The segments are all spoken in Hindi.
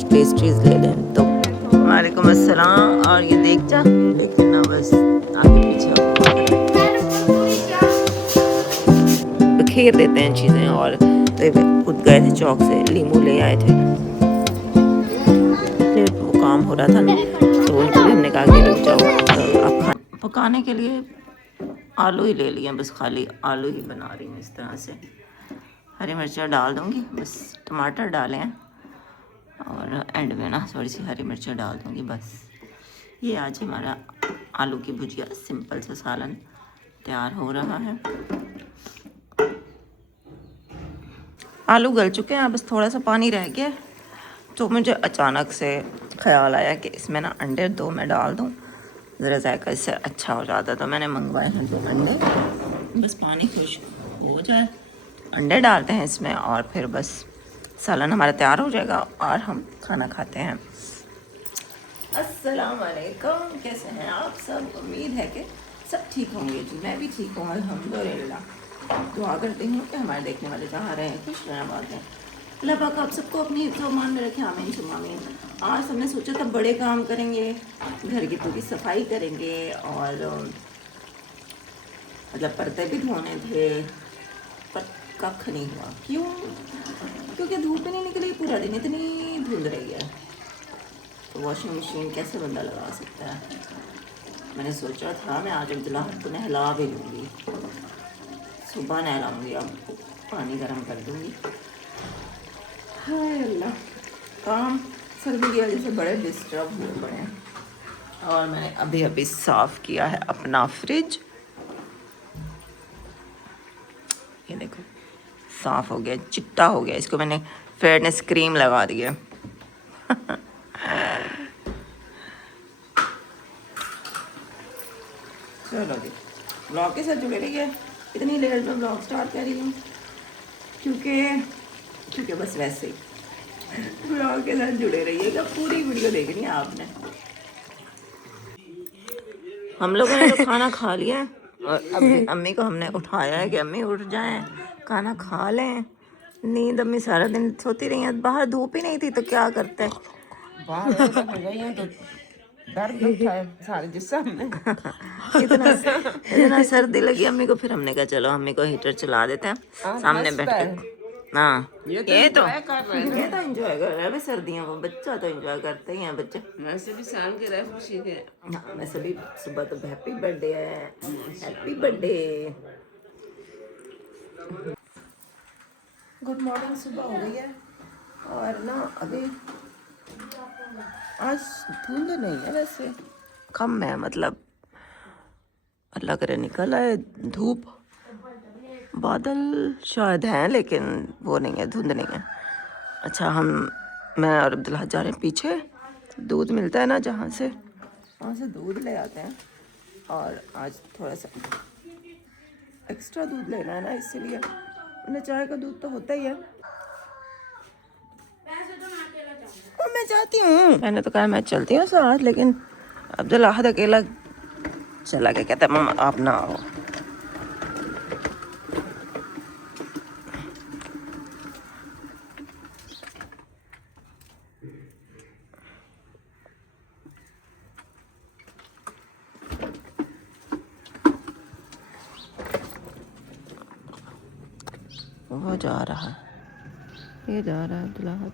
कुछ पेस्ट्रीज ले लें। तो वालेकुम अस्सलाम। और ये देख जा लेकिन ना बस आगे पीछे बिखेर देते हैं चीज़ें। और तो खुद गए थे चौक से लीमू ले आए थे, वो काम हो रहा था ना, तो उनको भी हमने कहा कि रुक जाओ। तो अब खाना पकाने के लिए आलू ही ले लिए, बस खाली आलू ही बना रही हूँ इस तरह से। हरी मिर्चा डाल दूँगी, बस टमाटर डाले हैं और एंड में ना थोड़ी सी हरी मिर्चा डाल दूँगी बस। ये आज हमारा आलू की भुजिया सिंपल सा सालन तैयार हो रहा है। आलू गल चुके हैं, बस थोड़ा सा पानी रह गया। तो मुझे अचानक से ख्याल आया कि इसमें ना अंडे 2 मैं डाल दूँ, ज़रा जायका इससे अच्छा हो जाता। तो मैंने मंगवाए हैं 2 अंडे, बस पानी खुश्क हो जाए अंडे डालते हैं इसमें और फिर बस सालन हमारा तैयार हो जाएगा और हम खाना खाते हैं। अस्सलाम वालेकुम, कैसे हैं आप सब? उम्मीद है कि सब ठीक होंगे जी। मैं भी ठीक हूँ अल्हम्दुलिल्लाह। दुआ करती हूँ कि हमारे देखने वाले जहाँ रहे खुश रहना बात है। अल्लाह पाक आप सबको अपनी मान में रखे, आमीन सुम्मा आमीन। आज हमने सोचा था बड़े काम करेंगे, घर की पूरी सफाई करेंगे और मतलब पर्दे भी धोने थे, पर कख नहीं हुआ। क्यों? क्योंकि धूप ही नहीं निकली पूरा दिन, इतनी धुंध रही है। तो वॉशिंग मशीन कैसे बंदा लगा सकता है? मैंने सोचा था मैं आज अब्दुल्ला को नहला भी लूँगी, सुबह नहलाऊँगी, अब पानी गर्म कर दूँगी। हाय अल्लाह, काम सर्दी की वजह से बड़े डिस्टर्ब हुए पड़े हैं। और मैंने अभी अभी साफ़ किया है अपना फ्रिज, ये देखो साफ़ हो गया, चिट्टा हो गया। इसको मैंने फेयरनेस क्रीम लगा दी है। चलो जी, ब्लॉग के साथ जुड़े रहिए। इतनी लेट में ब्लॉग स्टार्ट कर रही हूँ क्योंकि बस वैसे ही ब्लॉग के साथ जुड़े रहिएगा, पूरी वीडियो देखनी है आपने। हम लोगों ने तो खाना खा लिया और अभी अम्मी को हमने उठाया है कि अम्मी उठ जाएं, खाना खा लें। नींद अम्मी सारा दिन सोती रही हैं, बाहर धूप ही नहीं थी तो क्या करते। दर्द उठा है सारे जिस्म में। इतना सर्दी लगी अम्मी को, फिर हमने कहा चलो अम्मी को हीटर चला देते हैं सामने बैठ के। हाँ ये तो एंजॉय कर रहा है भाई सर्दियों को, बच्चा तो एंजॉय करते ही हैं बच्चे। वैसे भी शाम के रह खुशी थे। हाँ वैसे भी सुबह तो हैप्पी बर्थडे है, हैप्पी बर्थडे। गुड मॉर्निंग, सुबह हो गई है और ना अभी आज धुंध नहीं है, वैसे कम है, मतलब अल्लाह करे निकल आए धूप। बादल शायद हैं लेकिन वो नहीं है, धुंध नहीं है। अच्छा मैं और अब्दुल्ला जा रहे हैं पीछे, दूध मिलता है ना जहाँ से, वहाँ से दूध ले आते हैं। और आज थोड़ा सा एक्स्ट्रा दूध लेना है ना, इसीलिए मैंने चाय का दूध तो होता ही है। मैं जाती हूँ, मैंने तो कहा मैं चलती हूँ साथ, लेकिन अब्दुल्ला अहद अकेला चला गया, कहता मम्मा आप ना आओ। वो जा रहा है, ये जा रहा है अब्दुल्ला अहद।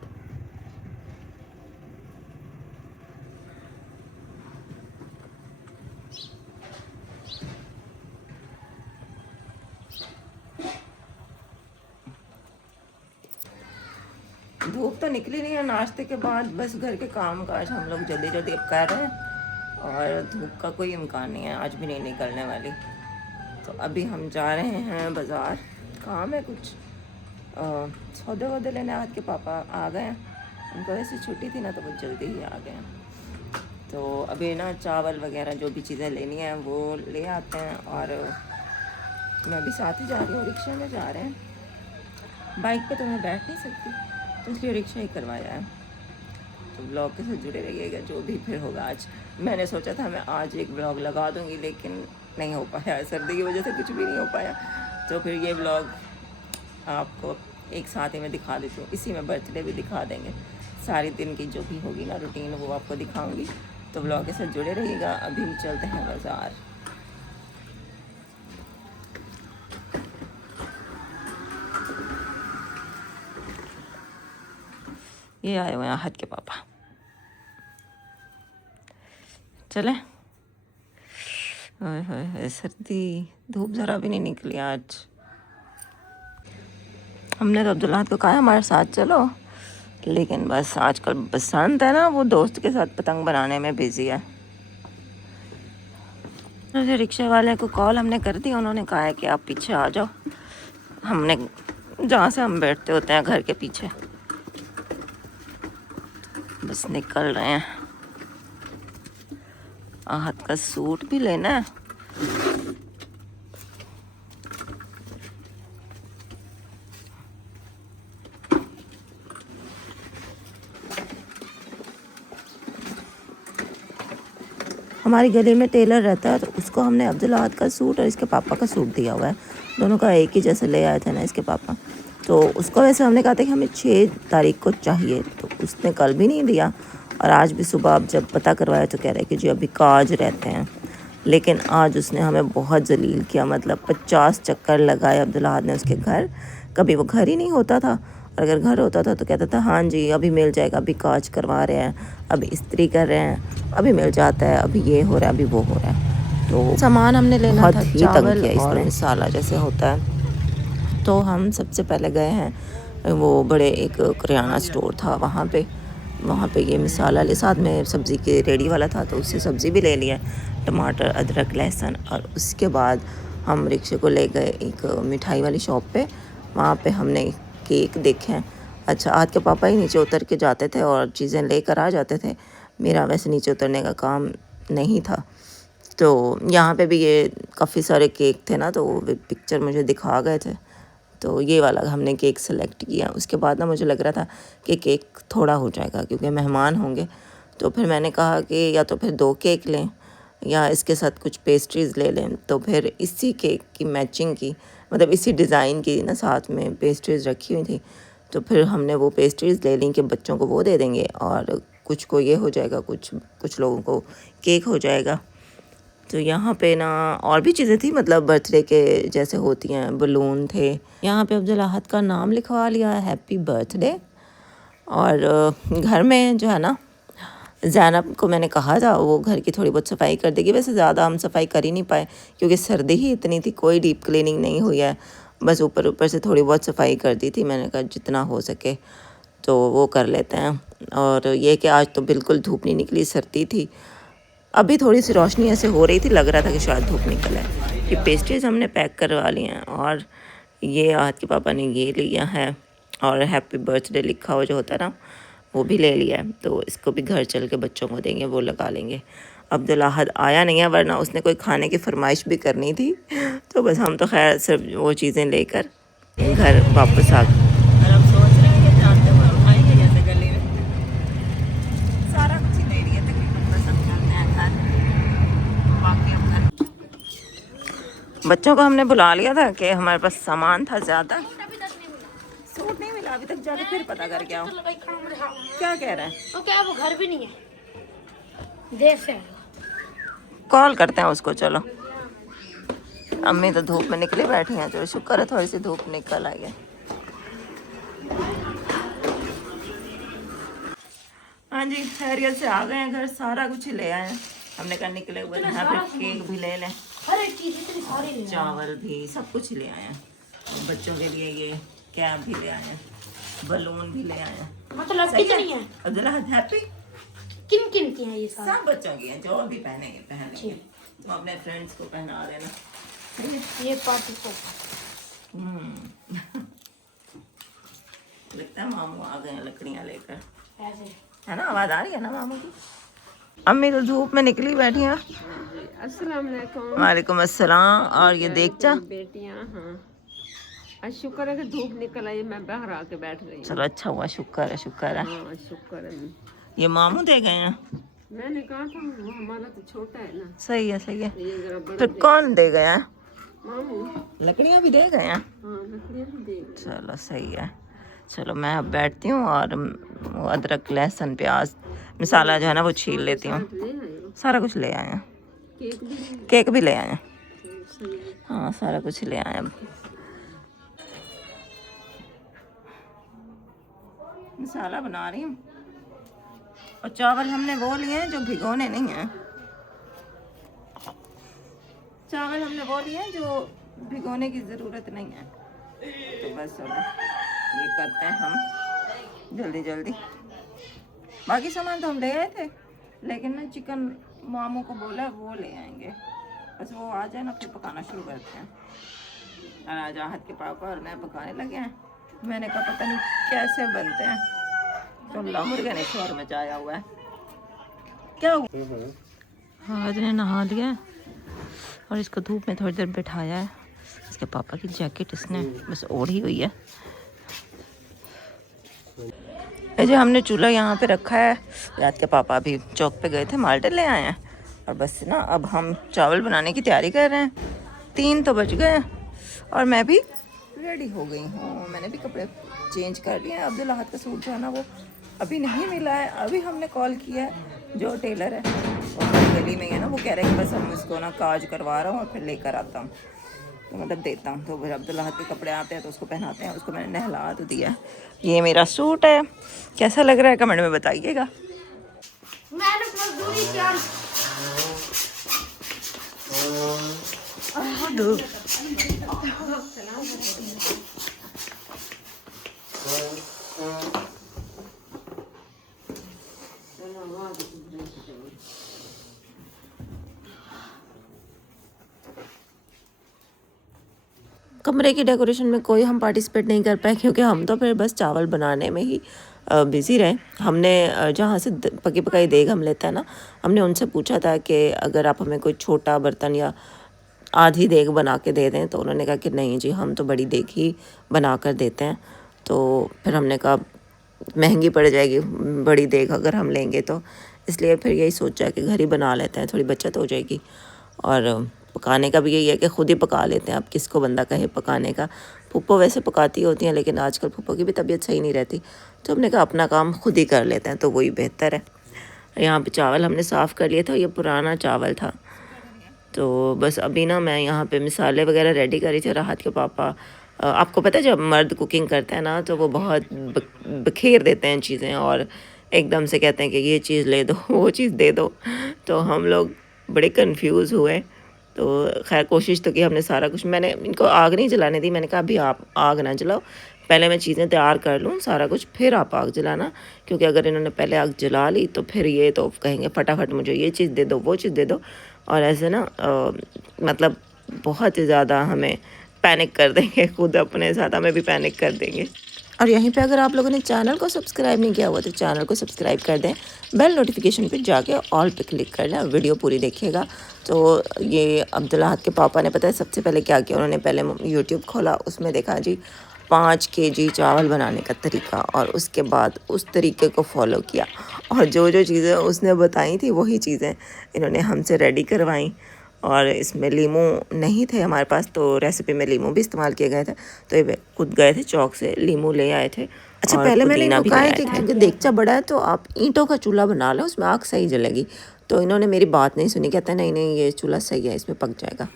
धूप तो निकली नहीं है नाश्ते के बाद, बस घर के काम काज हम लोग जल्दी जल्दी अब कर रहे हैं और धूप का कोई इम्कान नहीं है, आज भी नहीं निकलने वाली। तो अभी हम जा रहे हैं बाज़ार, काम है कुछ, सौदे वौदे लेने। आज के पापा आ गए हैं, उनको ऐसी छुट्टी थी ना तो वो जल्दी ही आ गए हैं। तो अभी ना चावल वगैरह जो भी चीज़ें लेनी है वो ले आते हैं और मैं भी साथ ही जा रही हूँ, रिक्शा में जा रहे हैं। बाइक पे तो मैं बैठ नहीं सकती, तो इसलिए रिक्शा ही करवाया है। तो ब्लॉग के साथ जुड़े रहिएगा, जो भी फिर होगा। आज मैंने सोचा था मैं आज एक ब्लॉग लगा दूँगी, लेकिन नहीं हो पाया, सर्दी की वजह से कुछ भी नहीं हो पाया। तो फिर ये ब्लॉग आपको एक साथ ही मैं दिखा देती हूँ, इसी में बर्थडे भी दिखा देंगे, सारी दिन की जो भी होगी ना रूटीन वो आपको दिखाऊंगी, तो ब्लॉग के साथ जुड़े रहिएगा। अभी चलते हैं बाज़ार। ये आए हुए हैं आहत के पापा। चले। ओए होए सर्दी, धूप ज़रा भी नहीं निकली आज। हमने तो अब्दुल्लाहत को कहा हमारे साथ चलो, लेकिन बस आजकल बसंत है ना, वो दोस्त के साथ पतंग बनाने में बिजी है। मुझे रिक्शे वाले को कॉल हमने कर दी, उन्होंने कहा है कि आप पीछे आ जाओ। हमने जहाँ से हम बैठते होते हैं घर के पीछे, बस निकल रहे हैं। आहत का सूट भी लेना है। हमारी गली में टेलर रहता है, तो उसको हमने अब्दुल्लाहत का सूट और इसके पापा का सूट दिया हुआ है। दोनों का एक ही जैसे ले आए थे ना इसके पापा, तो उसको वैसे हमने कहा था कि हमें 6 तारीख को चाहिए, तो उसने कल भी नहीं दिया। और आज भी सुबह अब जब पता करवाया तो कह रहे कि जी अभी काज रहते हैं। लेकिन आज उसने हमें बहुत जलील किया, मतलब 50 चक्कर लगाए अब्दुल्लाहत ने उसके घर। कभी वो घर ही नहीं होता था, और अगर घर होता था तो कहता था हाँ जी अभी मिल जाएगा, अभी काज करवा रहे हैं, अभी इस्त्री कर रहे हैं, अभी मिल जाता है, अभी ये हो रहा है, अभी वो हो रहा है। तो सामान हमने लेना था, चावल और मसाला जैसे होता है। तो हम सबसे पहले गए हैं वो बड़े एक किराना स्टोर था वहाँ पे ये मसाला ले, साथ में सब्ज़ी के रेडी वाला था, तो उससे सब्ज़ी भी ले लिया, टमाटर अदरक लहसुन। और उसके बाद हम रिक्शे को ले गए एक मिठाई वाली शॉप पे। वहाँ पे हमने केक देखे हैं। अच्छा, आज के पापा ही नीचे उतर के जाते थे और चीज़ें लेकर आ जाते थे, मेरा वैसे नीचे उतरने का काम नहीं था। तो यहाँ पे भी ये काफ़ी सारे केक थे ना, तो वो पिक्चर मुझे दिखा गए थे, तो ये वाला हमने केक सेलेक्ट किया। उसके बाद ना मुझे लग रहा था कि केक थोड़ा हो जाएगा क्योंकि मेहमान होंगे, तो फिर मैंने कहा कि या तो फिर 2 केक लें या इसके साथ कुछ पेस्ट्रीज़ ले लें। तो फिर इसी केक की मैचिंग की, मतलब इसी डिज़ाइन की ना साथ में पेस्ट्रीज़ रखी हुई थी, तो फिर हमने वो पेस्ट्रीज़ ले ली कि बच्चों को वो दे देंगे और कुछ को ये हो जाएगा, कुछ लोगों को केक हो जाएगा। तो यहाँ पे ना और भी चीज़ें थी, मतलब बर्थडे के जैसे होती हैं, बलून थे। यहाँ पे अब्दुल्लाहत का नाम लिखवा लिया, हैप्पी बर्थडे। और घर में जो है ना, ज़ैनब को मैंने कहा था वो घर की थोड़ी बहुत सफाई कर देगी। वैसे ज़्यादा हम सफाई कर ही नहीं पाए क्योंकि सर्दी ही इतनी थी, कोई डीप क्लीनिंग नहीं हुई है, बस ऊपर से थोड़ी बहुत सफाई कर दी थी। मैंने कहा जितना हो सके तो वो कर लेते हैं। और ये कि आज तो बिल्कुल धूप नहीं निकली, सर्दी थी। अभी थोड़ी सी रोशनी ऐसे हो रही थी, लग रहा था कि शायद धूप निकल है। ये पेस्ट्रीज़ हमने पैक करवा ली हैं, और ये आज के पापा ने ये लिया है, और हैप्पी बर्थडे लिखा हुआ जो होता है ना वो भी ले लिया है। तो इसको भी घर चल के बच्चों को देंगे, वो लगा लेंगे। अब्दुल्लाहत आया नहीं है, वरना उसने कोई खाने की फरमाइश भी करनी थी, तो बस हम तो खैर सिर्फ वो चीज़ें लेकर घर वापस आ गए। बच्चों को हमने बुला लिया था कि हमारे पास सामान था ज़्यादा। सूट नहीं मिला अभी तक, जाके फिर पता करके आओ। क्या कह रहा है? तो क्या वो घर भी नहीं है, देर से कॉल करते हैं उसको। चलो, अम्मी तो धूप में निकली बैठी हैं, चलो शुक्र है थोड़ी सी धूप निकल आई है। हाँ जी, खैरियत से आ गए हैं घर, सारा कुछ ही ले आए हैं। हमने कहा निकले हुए यहाँ पे केक भी ले लें, हर एक चीज इतनी सारी चावल भी, सब कुछ ले आए हैं। बच्चों के लिए ये कैप भी ले आए हैं, बलून भी ले आए हैं। मतलब कितनी है? अब्दुल्लाहत हैप्पी किन किन की है ये सारी? सब बच्चों की हैं, जो भी पहनेंगे पहन लेंगे। तो अपने फ्रेंड्स को पहना देना। ये पार्टी को लगता है मामू आ गए हैं लकड़ियाँ लेकर, ऐसे है ना? आवाज़ आ रही है ना मामू की? अम्मी तो धूप में निकली बैठी हैं। अस्सलाम वालेकुम। वालेकुम अस्सलाम। और ये देख चा बेटियां, हाँ आज शुक्र है कि धूप निकल आई, मैं बाहर आके बैठ गई। चलो अच्छा हुआ, शुक्र है शुक्र है। हाँ शुक्र है। ये मामू दे गए हैं? मैंने कहा था वो हमारा तो छोटा है ना। सही है सही है। ये जरा बड़ा फिर कौन दे गया है? मामू। लकड़ियाँ भी दे गए हैं? हाँ लकड़ियाँ भी दे गए। चलो सही है। चलो मैं अब बैठती हूँ और वो अदरक लहसुन प्याज मसाला जो है ना वो छील लेती हूँ। ले आए हो सारा कुछ ले आए हैं, केक भी ले केक भी ले आए हैं। सही है। हाँ सारा कुछ ले आए हैं। अब मसाला बना रही हूँ और चावल हमने वो लिए हैं जो भिगोने नहीं हैं। चावल हमने वो लिए हैं जो भिगोने की ज़रूरत नहीं है। तो बस अब ये करते हैं हम जल्दी जल्दी। बाकी सामान तो हम ले आए थे, लेकिन ना चिकन मामू को बोला वो ले आएंगे। बस वो आ जाए ना फिर पकाना शुरू करते हैं। और आज आहत के पापा और मैं पकाने लगे हैं। मैंने कहा पता नहीं कैसे बनते हैं। तो अल्लाह मुर्गे ने शोर मचाया हुआ है। क्या हुआ? आज ने नहा लिया है और इसको धूप में थोड़ी देर बिठाया है। इसके पापा की जैकेट इसने बस ओढ़ी हुई है। ये जो हमने चूल्हा यहाँ पे रखा है, रात के पापा अभी चौक पे गए थे, माल्टे ले आए हैं। और बस ना अब हम चावल बनाने की तैयारी कर रहे हैं। 3 तो बज गए और मैं भी रेडी हो गई हूँ। मैंने भी कपड़े चेंज कर लिए हैं। अब्दुल अहद का सूट जो है ना वो अभी नहीं मिला है। अभी हमने कॉल किया है जो टेलर है और गली में है ना, वो कह रहे हैं कि बस हम इसको ना काज करवा रहा हूँ और फिर लेकर आता हूँ, तो मतलब देता हूँ। तो फिर अब्दुल अहद के कपड़े आते हैं तो उसको पहनाते हैं। उसको मैंने नहला तो दिया। ये मेरा सूट है, कैसा लग रहा है कमेंट में बताइएगा। मेहनत मजदूरी क्या कमरे की डेकोरेशन में कोई हम पार्टिसिपेट नहीं कर पाए क्योंकि हम तो फिर बस चावल बनाने में ही बिज़ी रहे। हमने जहाँ से पकी पकाई देग हम लेते हैं ना, हमने उनसे पूछा था कि अगर आप हमें कोई छोटा बर्तन या आधी देग बना के दे दें, तो उन्होंने कहा कि नहीं जी हम तो बड़ी देग ही बना कर देते हैं। तो फिर हमने कहा महंगी पड़ जाएगी बड़ी देग अगर हम लेंगे, तो इसलिए फिर यही सोचा कि घर ही बना लेते हैं, थोड़ी बचत हो जाएगी। और पकाने का भी यही है कि खुद ही पका लेते हैं। अब किसको बंदा कहे पकाने का। फूफो वैसे पकाती होती हैं, लेकिन आजकल फूफो की भी तबीयत सही नहीं रहती, तो हमने कहा अपना काम खुद ही कर लेते हैं, तो वही बेहतर है। यहाँ पे चावल हमने साफ़ कर लिया था, ये पुराना चावल था। तो बस अभी ना मैं यहाँ पे मसाले वगैरह रेडी करी थी। राहत के पापा, आपको पता है जब मर्द कुकिंग करते हैं ना तो वो बहुत बखेर देते हैं चीज़ें और एकदम से कहते हैं कि ये चीज़ ले दो वो चीज़ दे दो। तो हम लोग बड़े कंफ्यूज हुए। तो खैर कोशिश तो की हमने सारा कुछ। मैंने इनको आग नहीं जलाने दी। मैंने कहा अभी आप आग ना जलाओ, पहले मैं चीज़ें तैयार कर लूँ सारा कुछ, फिर आप आग जलाना। क्योंकि अगर इन्होंने पहले आग जला ली तो फिर ये तो कहेंगे फटाफट मुझे ये चीज़ दे दो वो चीज़ दे दो, और ऐसे ना मतलब बहुत ही ज़्यादा हमें पैनिक कर देंगे, खुद अपने साथ हमें भी पैनिक कर देंगे। और यहीं पे अगर आप लोगों ने चैनल को सब्सक्राइब नहीं किया हुआ तो चैनल को सब्सक्राइब कर दें, बेल नोटिफिकेशन पे जाके ऑल पे क्लिक कर लें, वीडियो पूरी देखिएगा। तो ये अब्दुल अहद के पापा ने पता है सबसे पहले क्या किया, उन्होंने पहले यूट्यूब खोला, उसमें देखा जी 5 kg चावल बनाने का तरीका, और उसके बाद उस तरीके को फॉलो किया और जो जो चीज़ें उसने बताई थी वही चीज़ें इन्होंने हमसे रेडी करवाई। और इसमें लीमू नहीं थे हमारे पास, तो रेसिपी में लीमू भी इस्तेमाल किए गए थे। तो ये खुद गए थे चौक से लीमू ले आए थे। अच्छा पहले मैंने इनको कहा है कि क्योंकि देगचा बड़ा है तो आप ईंटों का चूल्हा बना लो, उसमें आग सही जलेगी। तो इन्होंने मेरी बात नहीं सुनी, कहते हैं नहीं नहीं ये चूल्हा सही है, इसमें पक जाएगा।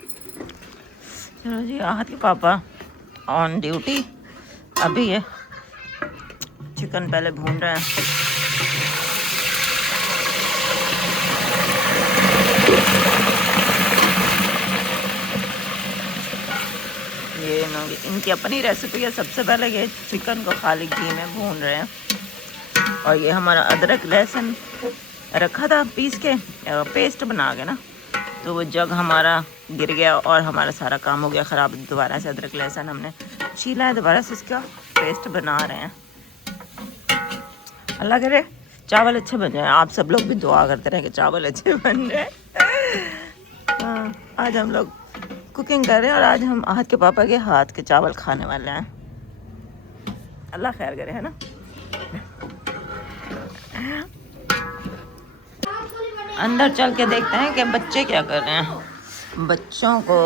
चलो जी आहत के पापा ऑन ड्यूटी। अभी ये चिकन पहले भून रहे हैं। ये इनकी अपनी रेसिपी है। सबसे पहले ये चिकन को खाली घी में भून रहे हैं। और ये हमारा अदरक लहसुन रखा था पीस के, पेस्ट बना के ना, तो वो जग हमारा गिर गया और हमारा सारा काम हो गया ख़राब। दोबारा से अदरक लहसुन हमने छीला है, दोबारा से इसका पेस्ट बना रहे हैं। अल्लाह करे चावल अच्छे बन जाए। आप सब लोग भी दुआ करते रहे कि चावल अच्छे बन जाए। हाँ, आज हम लोग कुकिंग कर रहे हैं और आज हम आहत के पापा के हाथ के चावल खाने वाले हैं। अल्लाह खैर करे, है ना। अंदर चल के देखते हैं कि बच्चे क्या कर रहे हैं। बच्चों को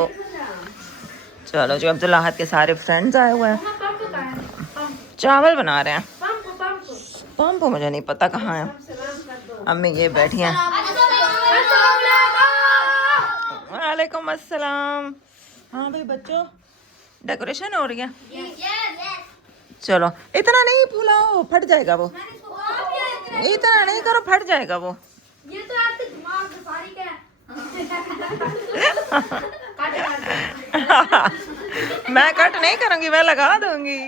चलो जो अब्दुल अहद के सारे फ्रेंड्स आए हुए हैं, चावल बना रहे हैं। पंप पंप पंप मुझे नहीं पता कहाँ है। अम्मी ये बैठी हैं। वालेकुम अस्सलाम। हाँ भाई बच्चों, डेकोरेशन हो रही है। चलो इतना नहीं फुलाओ, फट जाएगा वो। इतना नहीं करो, फट जाएगा वो। ये तो आपके दिमाग में सारी क्या है? मैं कट नहीं करूंगी, मैं लगा दूंगी।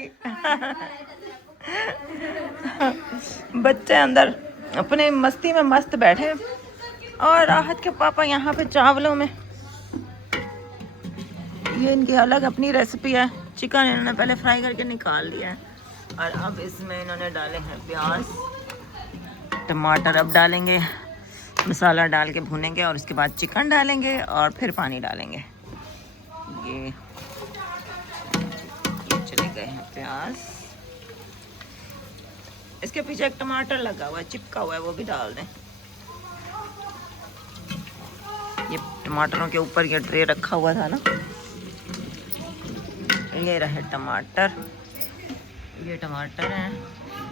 बच्चे अंदर अपने मस्ती में मस्त बैठे और राहत के पापा यहाँ पे चावलों में, ये इनकी अलग अपनी रेसिपी है। चिकन इन्होंने पहले फ्राई करके निकाल लिया है और अब इसमें इन्होंने डाले हैं प्याज, टमाटर। अब डालेंगे, मसाला डाल के भूनेंगे और उसके बाद चिकन डालेंगे और फिर पानी डालेंगे। ये चले गए हैं प्याज। इसके पीछे एक टमाटर लगा हुआ है, चिपका हुआ है, वो भी डाल दें। ये टमाटरों के ऊपर ये ट्रे रखा हुआ था ना, ये रहे टमाटर। ये टमाटर है,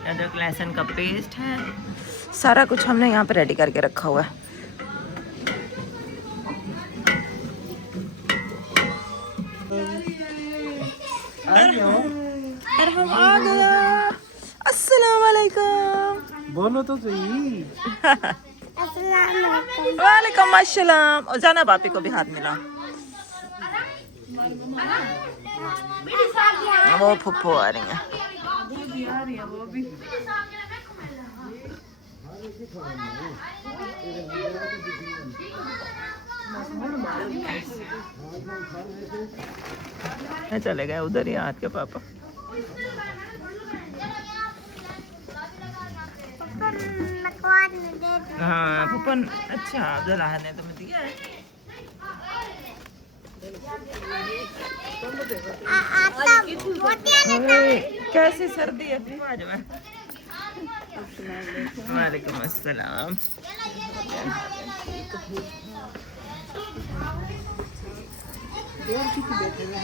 अदरक लहसुन का पेस्ट है, सारा कुछ हमने यहाँ पे रेडी करके रखा हुआ है। और हम आ गया। अस्सलाम वालेकुम बोलो तो सही। वालेकुम अस्सलाम। और जाना बापी को भी हाथ मिला। वो फुप्पो आ रही हैं। चले गए उधर ही हाथ के पापा। हाँ फुप्पन, अच्छा दुल्हा ने तुम्हें दिया है। कैसी सर्दी है आज में। वालेकुम अस्सलाम।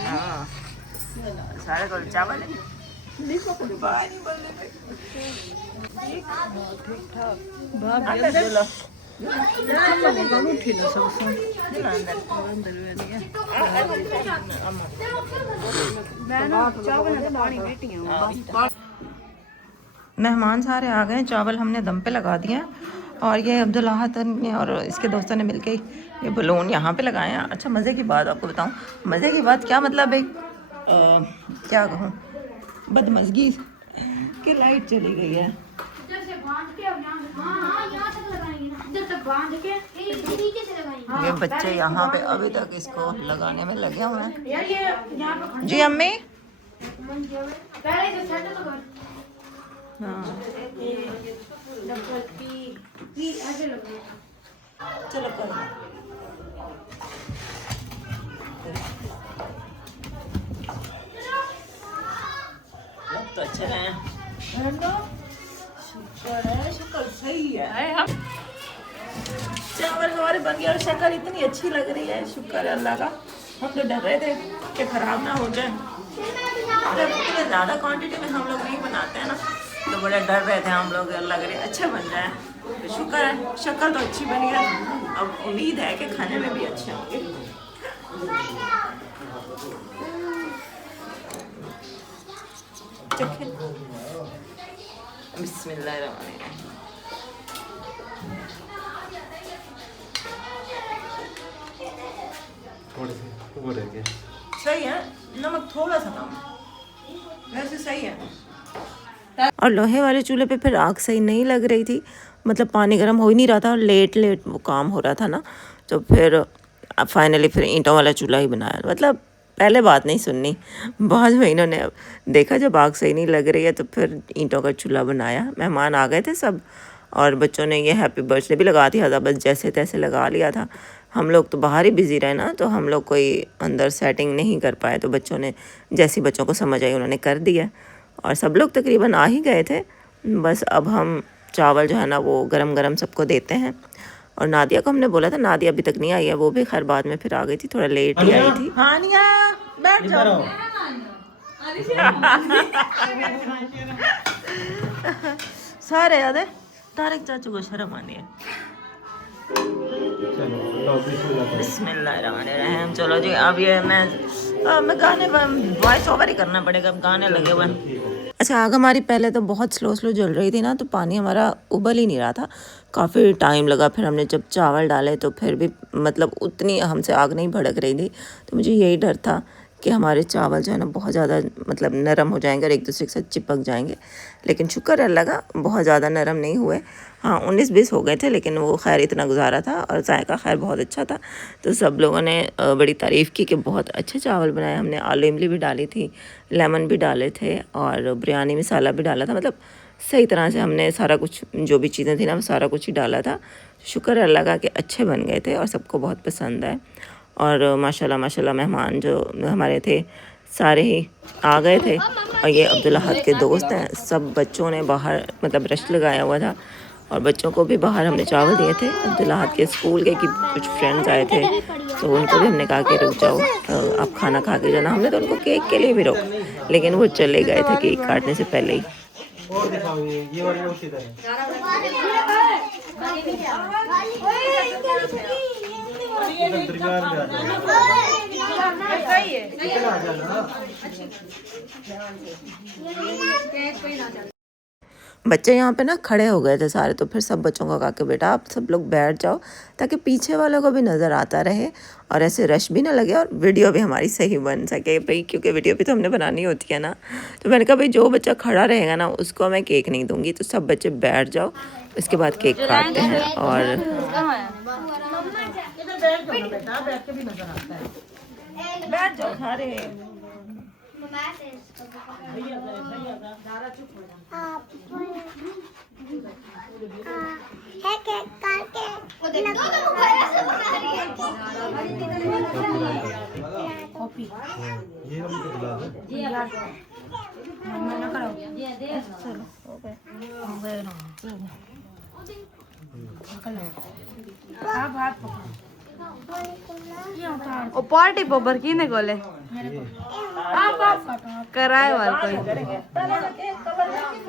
हाँ सारे को चावल है। ठीक ठाक मेहमान सारे आ गए। चावल हमने दम पे लगा दिए हैं और ये अब्दुल्लाहत ने और इसके दोस्तों ने मिलके ये बलून यहाँ पे लगाए हैं। अच्छा मज़े की बात आपको बताऊँ, मज़े की बात क्या मतलब, एक क्या कहूँ, बदमज़गी कि लाइट चली गई है। ये बच्चे यहाँ पे अभी तक इसको लगाने में लगे हुए हैं। जी अम्मी। हाँ चलो करो। तो अच्छे हैं। शुक्र है, शुक्र सही है। चावल हमारे बन गया और शक्कर इतनी अच्छी लग रही है, शुक्र है अल्लाह का। हम तो डर रहे थे कि खराब ना हो जाए। जब इतने ज़्यादा क्वांटिटी में हम लोग नहीं बनाते हैं ना, तो बड़े डर रहे थे हम लोग अल्लाह करे अच्छे बन जाए। तो शुक्र है, शक्कर तो अच्छी बनी है। अब उम्मीद है कि खाने में भी अच्छे होंगे। बिस्मिल्लाहिर्रहमानिर्रहीम। सही है, नमक थोड़ा सा कम, वैसे सही है। और लोहे वाले चूल्हे पे फिर आग सही नहीं लग रही थी, मतलब पानी गर्म हो ही नहीं रहा था और लेट वो काम हो रहा था ना, तो फिर फाइनली फिर ईंटों वाला चूल्हा ही बनाया। मतलब पहले बात नहीं सुननी, बाद में इन्होंने देखा जब आग सही नहीं लग रही है तो फिर ईंटों का चूल्हा बनाया। मेहमान आ गए थे सब और बच्चों ने ये हैप्पी बर्थडे भी लगा दिया था, बस जैसे तैसे लगा लिया था। हम लोग तो बाहर ही बिज़ी रहे ना, तो हम लोग कोई अंदर सेटिंग नहीं कर पाए, तो बच्चों ने जैसी बच्चों को समझ आई उन्होंने कर दिया और सब लोग तकरीबन आ ही गए थे। बस अब हम चावल जो है ना वो गरम गरम सबको देते हैं। और नादिया को हमने बोला था, नादिया अभी तक नहीं आई है, वो भी खैर बाद में फिर आ गई थी, थोड़ा लेट ही आई थी। हानिया बैठ जाओ। सारे याद है तारिक चाचू को शर्म आनी है। बिस्मिल्लाहिर्रहमानिर्रहीम। चलो जी अब ये मैं गाने वॉइस ओवर ही करना पड़ेगा, अब गाने लगे हुए हैं। अच्छा आग हमारी पहले तो बहुत स्लो स्लो जल रही थी ना, तो पानी हमारा उबल ही नहीं रहा था, काफ़ी टाइम लगा। फिर हमने जब चावल डाले तो फिर भी मतलब उतनी हमसे आग नहीं भड़क रही थी। तो मुझे यही डर था कि हमारे चावल जो है ना बहुत ज़्यादा मतलब नरम हो जाएंगे और एक दूसरे के साथ चिपक जाएंगे। लेकिन शुक्र अल्लाह का बहुत ज़्यादा नरम नहीं हुए। हाँ 19-20 हो गए थे, लेकिन वो खैर इतना गुजारा था और जायका खैर बहुत अच्छा था। तो सब लोगों ने बड़ी तारीफ़ की कि बहुत अच्छे चावल बनाए। हमने आलू इमली भी डाली थी, लेमन भी डाले थे और बिरयानी मसाला भी डाला था। मतलब सही तरह से हमने सारा कुछ जो भी चीज़ें थी ना वो सारा कुछ ही डाला था। शुक्र अल्लाह का कि अच्छे बन गए थे और सबको बहुत पसंद आए। और माशाल्लाह माशाल्लाह मेहमान जो हमारे थे सारे ही आ गए थे। और ये अब्दुल अहद के दोस्त हैं। सब बच्चों ने बाहर मतलब रश लगाया हुआ था और बच्चों को भी बाहर हमने चावल दिए थे। अब्दुल अहद के स्कूल के कुछ फ्रेंड्स आए थे, तो उनको भी हमने कहा कि रुक जाओ आप खाना खा के जाना। हमने तो उनको केक के लिए भी रोक, लेकिन वो चले गए थे केक काटने से पहले ही। बच्चे यहाँ पे ना खड़े हो गए थे सारे, तो फिर सब बच्चों को कहा कि बेटा आप सब लोग बैठ जाओ ताकि पीछे वालों को भी नज़र आता रहे और ऐसे रश भी ना लगे और वीडियो भी हमारी सही बन सके भाई, क्योंकि वीडियो भी तो हमने बनानी होती है ना। तो मैंने कहा भाई जो बच्चा खड़ा रहेगा ना उसको मैं केक नहीं दूँगी, तो सब बच्चे बैठ जाओ, इसके बाद केक काटते हैं। और बैठ जाओ सारे। ओ पार्टी पोपर किने गोले कराए वाल कोई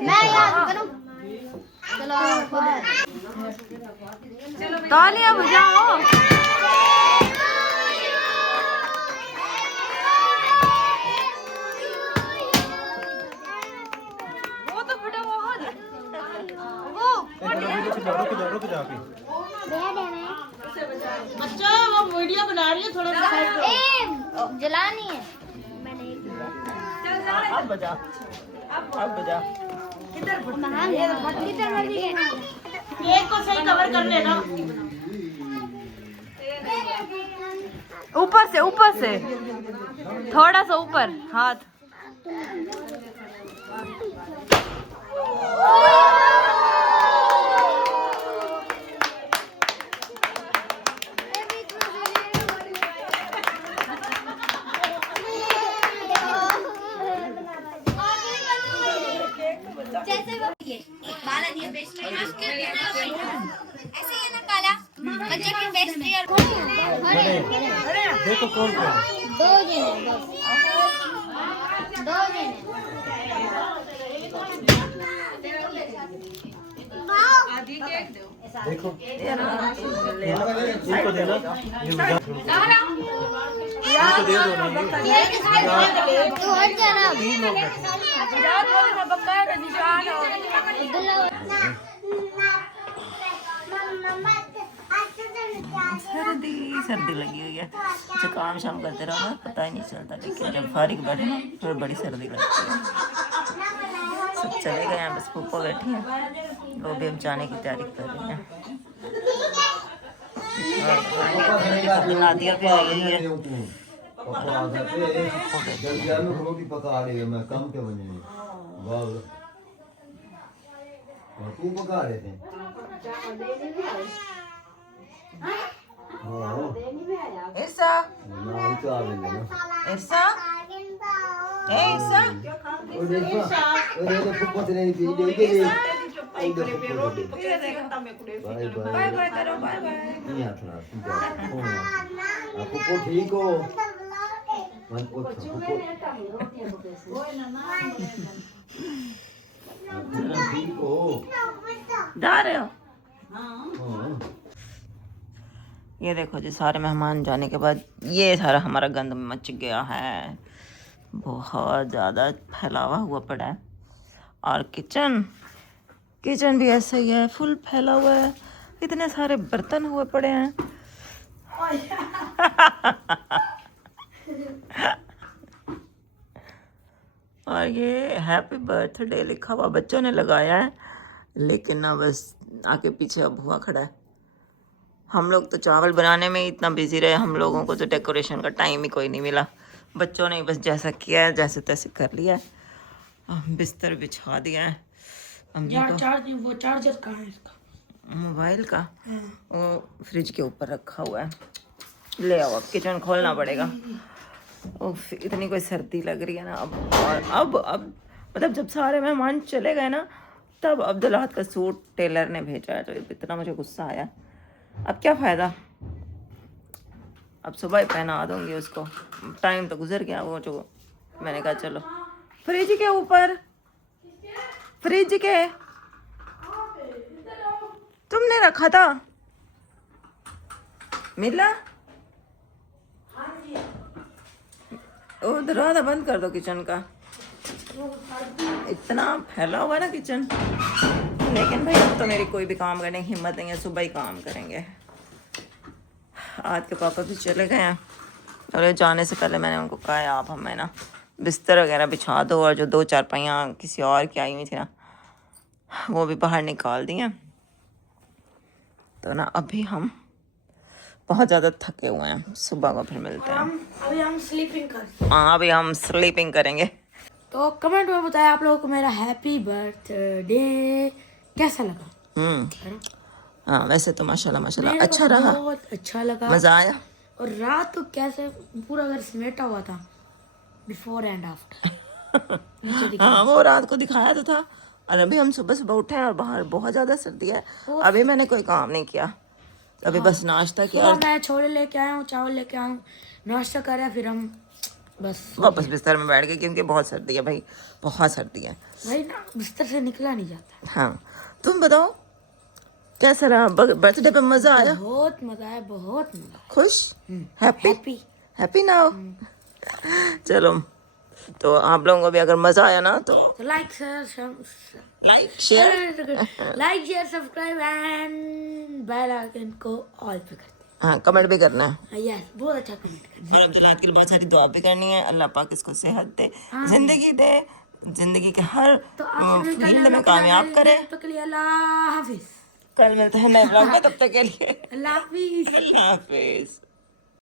मैं याद करूं। चलो तालियां बजाओ। वो तो फटा वो रुक जा अच्छा वो वीडियो बना रही है, थोड़ा सा साइड पे जलानी है। मैंने अब बजा अब बजा एक को सही कवर कर लेना। ऊपर से थोड़ा सा ऊपर हाथ। ऐसे ही है ना काला बच्चे की पेस्ट्री और देखो कौन कौन दो जने देखो इनको देना इनको दे दो ना ये सर्दी लगी हुई है। अच्छा काम शाम करते रहो ना पता ही नहीं चलता, लेकिन जब फारिग बैठे ना फिर बड़ी सर्दी लगती है। सब चले गए हैं, बस पप्पा बैठी हैं, वो भी अब जाने की तैयारी कर रही हैं। नादिया भी आ गई है। रोटी पका रही है, मैं कम के बने तू पका रहे थे। इरसा इरसा बाय बाय करो, बाय बाय। ठीक हो ठीक हो जा रहे हो? हाँ। ये देखो जी, सारे मेहमान जाने के बाद ये सारा हमारा गंद मच गया है, बहुत ज़्यादा फैलावा हुआ पड़ा है। और किचन भी ऐसा ही है, फुल फैला हुआ है, इतने सारे बर्तन हुए पड़े हैं। और ये हैप्पी बर्थडे लिखा हुआ बच्चों ने लगाया है, लेकिन ना बस आगे पीछे अब हुआ खड़ा है। हम लोग तो चावल बनाने में ही इतना बिजी रहे, हम लोगों को तो डेकोरेशन का टाइम ही कोई नहीं मिला। बच्चों ने बस जैसा किया है, जैसे तैसे कर लिया है। बिस्तर बिछा दिया है। वो चार्जर कहाँ है इसका? मोबाइल का वो फ्रिज के ऊपर रखा हुआ है। ले आओ, अब किचन खोलना पड़ेगा। उफ, इतनी कोई सर्दी लग रही है ना अब। और अब मतलब जब सारे मेहमान चले गए ना, तब अब्दुल्लाहत का सूट टेलर ने भेजा है, तो इतना मुझे गुस्सा आया। अब क्या फ़ायदा, अब सुबह ही पहना दूंगी उसको। टाइम तो गुजर गया वो जो मैंने कहा चलो फ्रिज के ऊपर, फ्रिज के तुमने रखा था, मिला? वो दरवाजा बंद कर दो किचन का, इतना फैला हुआ है ना किचन। लेकिन भाई अब तो मेरी कोई भी काम करने की हिम्मत नहीं है, सुबह ही काम करेंगे। आज के पापा भी चले गए हैं, और ये जाने से पहले मैंने उनको कहा है आप हमें ना बिस्तर वगैरह बिछा दो, और जो 2 चारपाइयाँ किसी और की आई हुई थी ना, वो भी बाहर निकाल दी हैं। तो ना अभी हम बहुत ज़्यादा थके हुए हैं, सुबह को फिर मिलते हैं। अभी हम स्लीपिंग करते हैं। हाँ, अभी हम स्लीपिंग करेंगे। तो कमेंट में बताया आप लोगों को मेरा हैप्पी बर्थडे कैसा लगा। हाँ, वैसे तो माशाल्लाह मेरे को अच्छा रहा, बहुत अच्छा लगा। मज़ा आया। और रात तो कैसे पूरा घर समेटा हुआ था, बिफोर एंड आफ्टर। हाँ, वो रात को दिखाया तो था। और अभी हम सुबह उठे हैं और बाहर बहुत ज़्यादा सर्दी है। अभी मैंने कोई काम नहीं किया, अभी बस नाश्ता किया और मैं छोले लेके आया हूँ, चावल लेके आया हूँ, नाश्ता करा, फिर हम बस वापस बिस्तर में बैठ गए, क्योंकि बहुत सर्दी है भाई, बहुत सर्दी है भाई ना, बिस्तर से निकला नहीं जाता। हाँ, तुम बताओ कैसा रहा बर्थडे पे? मज़ा आया? बहुत मजा आया, बहुत मजा। खुश, हैप्पी, हैप्पी नाउ। चलो, तो आप लोगों को भी अगर मज़ा आया ना तो like share subscribe and bell icon को ऑल पे करते हाँ, कमेंट भी करना है। हैं। यस, बहुत अच्छा कमेंट करते और अब्दुल्लाह के लिए बहुत सारी दुआ भी करनी है। अल्लाह पाक इसको सेहत दे, जिंदगी दे, जिंदगी के हर फील्ड में कामयाब करे। हैं। तो के लिए अल्लाह हाफिज। कल मिलते हैं नए ब्लॉग में, तब तक के लिए अल्लाह हाफिज। अल्लाह हाफिज।